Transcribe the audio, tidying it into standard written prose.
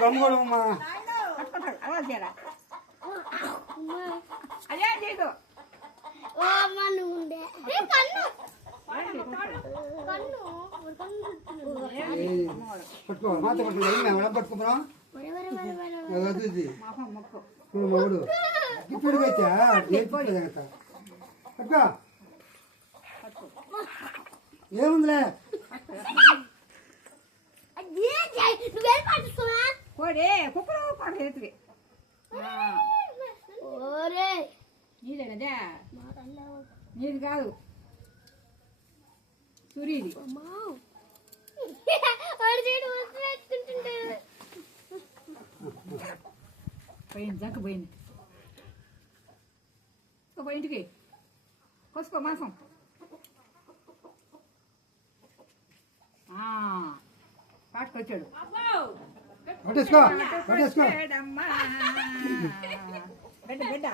గమ్ముకోవడమ్మా అదే లేదు పట్టుకో మాత పట్టుకో పట్టుకున్నా మగుడు ఇప్పుడు పట్టుకో ఏముందిలే కోడే కుక్కలు పాడు ఎత్తుకి నీదే కదా నీది కాదు సూర్యుది పోయింది జంక పోయింది ఇంటికి కోసుకో మాసం పాటుకొచ్చాడు పట్టేసుకో బిడ్డ బిడ్డ